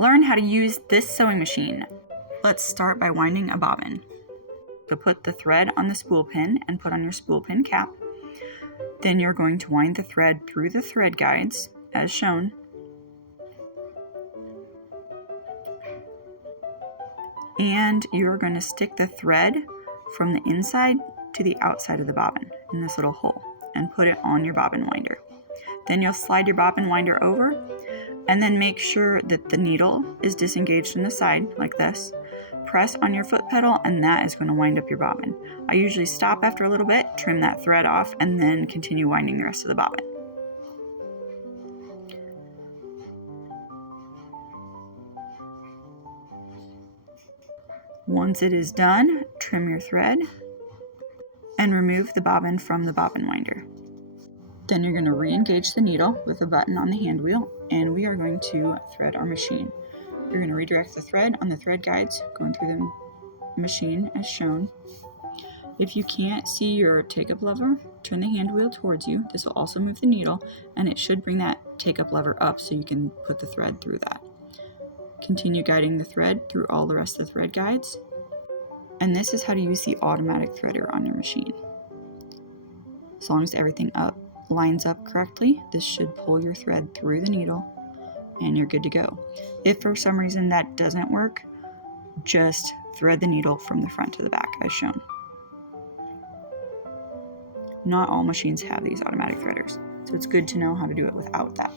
learn how to use this sewing machine. Let's start by winding a bobbin. So put the thread on the spool pin and put on your spool pin cap. Then you're going to wind the thread through the thread guides as shown. And you're going to stick the thread from the inside to the outside of the bobbin in this little hole and put it on your bobbin winder. Then you'll slide your bobbin winder over and then make sure that the needle is disengaged from the side like this. Press on your foot pedal and that is going to wind up your bobbin. I usually stop after a little bit, trim that thread off, and then continue winding the rest of the bobbin. Once it is done, trim your thread and remove the bobbin from the bobbin winder. Then you're going to re-engage the needle with a button on the hand wheel, and we are going to thread our machine. You're going to redirect the thread on the thread guides going through the machine as shown. If you can't see your take-up lever, turn the hand wheel towards you. This will also move the needle, and it should bring that take-up lever up so you can put the thread through that. Continue guiding the thread through all the rest of the thread guides. And this is how to use the automatic threader on your machine. As long as everything lines up correctly, this should pull your thread through the needle and you're good to go. If for some reason that doesn't work, just thread the needle from the front to the back as shown. Not all machines have these automatic threaders, so it's good to know how to do it without that.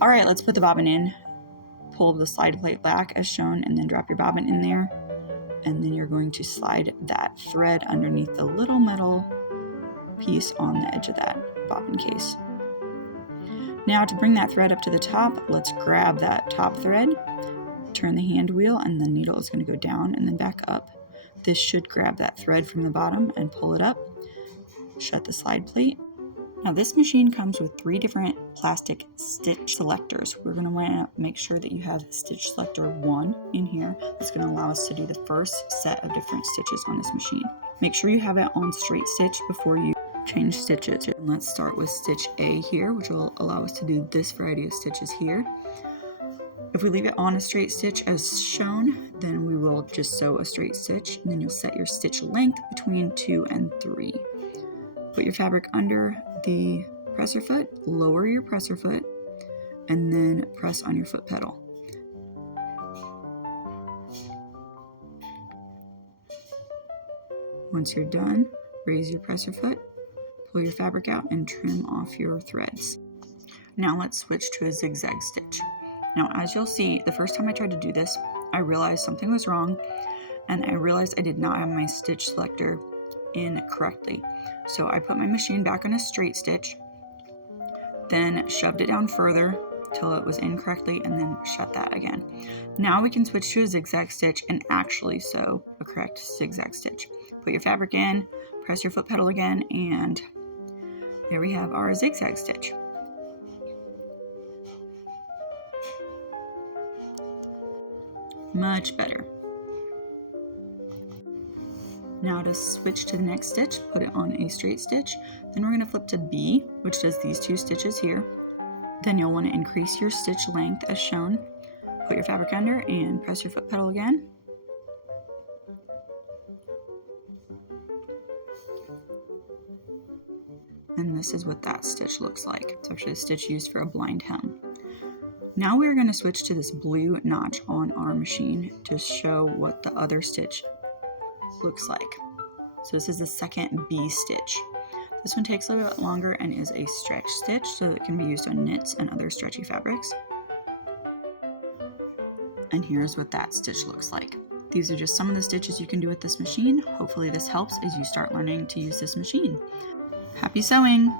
All right, let's put the bobbin in. Pull the slide plate back as shown and then drop your bobbin in there. And then you're going to slide that thread underneath the little metal piece on the edge of that bobbin case. Now to bring that thread up to the top, let's grab that top thread, turn the hand wheel, and the needle is going to go down and then back up. This should grab that thread from the bottom and pull it up. Shut the slide plate. Now this machine comes with 3 different plastic stitch selectors. We're going to want to make sure that you have stitch selector 1 in here. That's going to allow us to do the first set of different stitches on this machine. Make sure you have it on straight stitch before you change stitches. And let's start with stitch A here, which will allow us to do this variety of stitches here. If we leave it on a straight stitch as shown, then we will just sew a straight stitch, and then you'll set your stitch length between 2 and 3. Put your fabric under the presser foot, lower your presser foot, and then press on your foot pedal. Once you're done, raise your presser foot, pull your fabric out, and trim off your threads. Now let's switch to a zigzag stitch. Now as you'll see, the first time I tried to do this, I realized something was wrong, and I realized I did not have my stitch selector in correctly. So I put my machine back on a straight stitch, then shoved it down further till it was in correctly, and then shut that again. Now we can switch to a zigzag stitch and actually sew a correct zigzag stitch. Put your fabric in, press your foot pedal again, and there we have our zigzag stitch. Much better. Now to switch to the next stitch, put it on a straight stitch. Then we're going to flip to B, which does these 2 stitches here. Then you'll want to increase your stitch length as shown. Put your fabric under and press your foot pedal again. And this is what that stitch looks like. It's actually a stitch used for a blind hem. Now we're going to switch to this blue notch on our machine to show what the other stitch looks like. So this is the second B stitch. This one takes a little bit longer and is a stretch stitch, so it can be used on knits and other stretchy fabrics. And here's what that stitch looks like. These are just some of the stitches you can do with this machine. Hopefully this helps as you start learning to use this machine. Happy sewing!